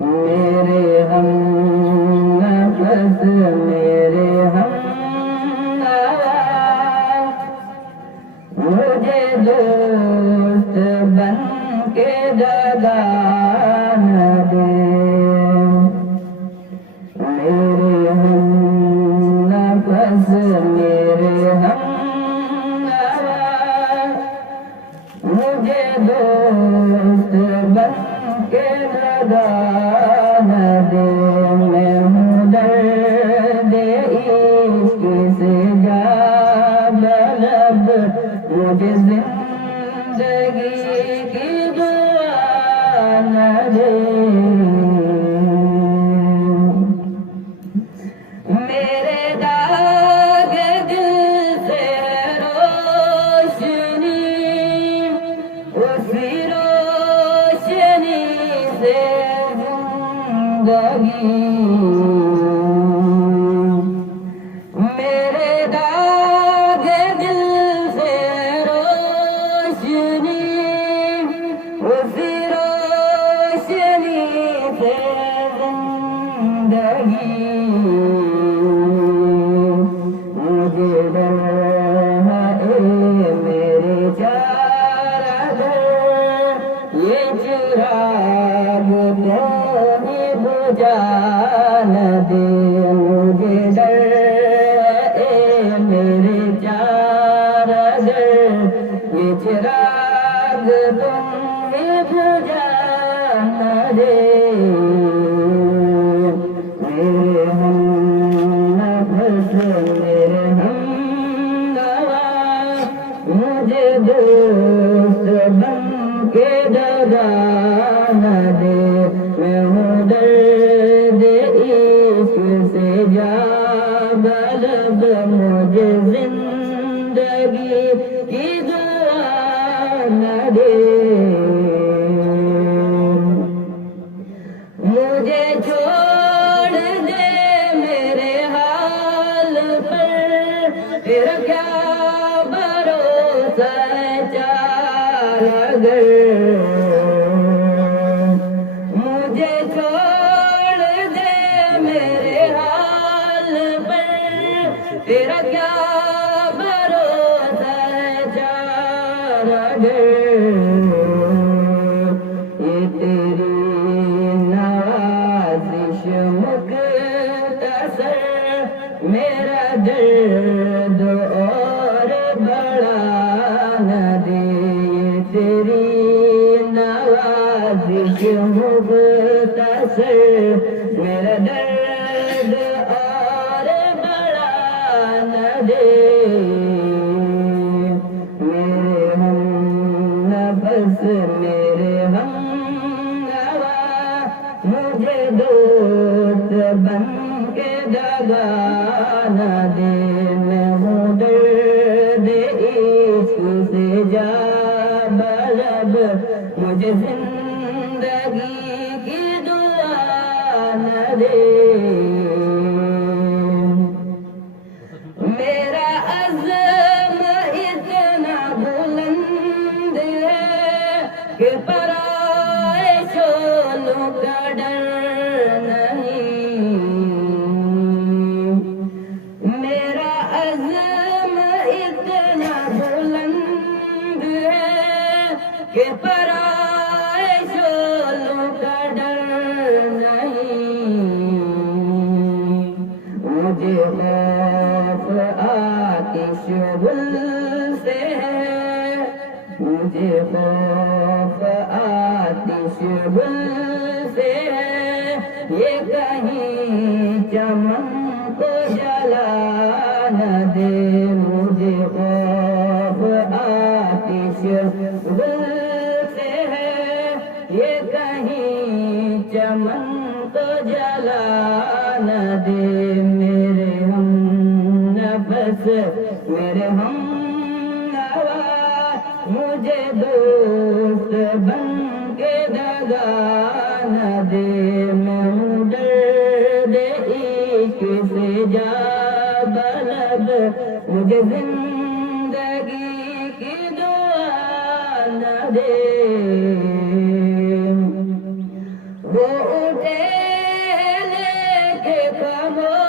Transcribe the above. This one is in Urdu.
میرے ہم نفس میرے ہم مجھے دوست بن کے دگا نہ دے میرے ہم نفس میرے ہم مجھے دوست بن کے دگا نہ دے میں ہوں درد عشق سے جا طلب مجھے زندگی کی دعا نہ دے میرے داغ دل سے روشنی اسی روشنی سے زندگی میرے داغ دل سے روشنی اسی روشنی سے زندگی مجھے ڈر ہے میرے چار یہ چراغ تمہیں بجھا نہ دے مجھے ڈر ہے میرے چار یہ چراغ تمہیں بجھا نہ دے میرے ہم نفس میرے ہم نوا مجھے دوست بن کے دگا نہ دے میں ہوں درد عشق سے جا طلب مجھے زندگی کی دعا نہ دے مجھے چھوڑ دے میرے حال پر پھر کیا بھروسہ چار اگر مجھے چھوڑ دے میرے حال پر پھر کیا بھروسہ چار اگر یہ تیری نوازش مختصر میرا درد اور بڑا نہ دے یہ تیری نوازش مختصر میرا درد اور بڑا نہ دے میرے ہم نفس میرے ہم نوا مجھے دوست بن کے دگا نہ دے میں ہوں درد عشق سے جا طلب مجھے زندگی کی دعا نہ دے میرا عزم اتنا بلند ہے کہ پرائے شولوں کا ڈر نہیں میرا عزم اتنا بلند ہے کہ پرائے شولوں کا ڈر نہیں مجھے خوف آتش گل سے ہے مجھے خوف آتش گل سے ہے یہ کہیں چمن کو جلا نہ دے مجھے خوف آتش گل سے ہے یہ کہیں چمن کو جلا نہ دے میرے ہم نفس میرے ہم نوا مجھے دوست بن کے دگا نہ دے میں ہوں درد عشق سے جا طلب مجھے زندگی کی دعا نہ دے وہ اٹھے لے کے خاموش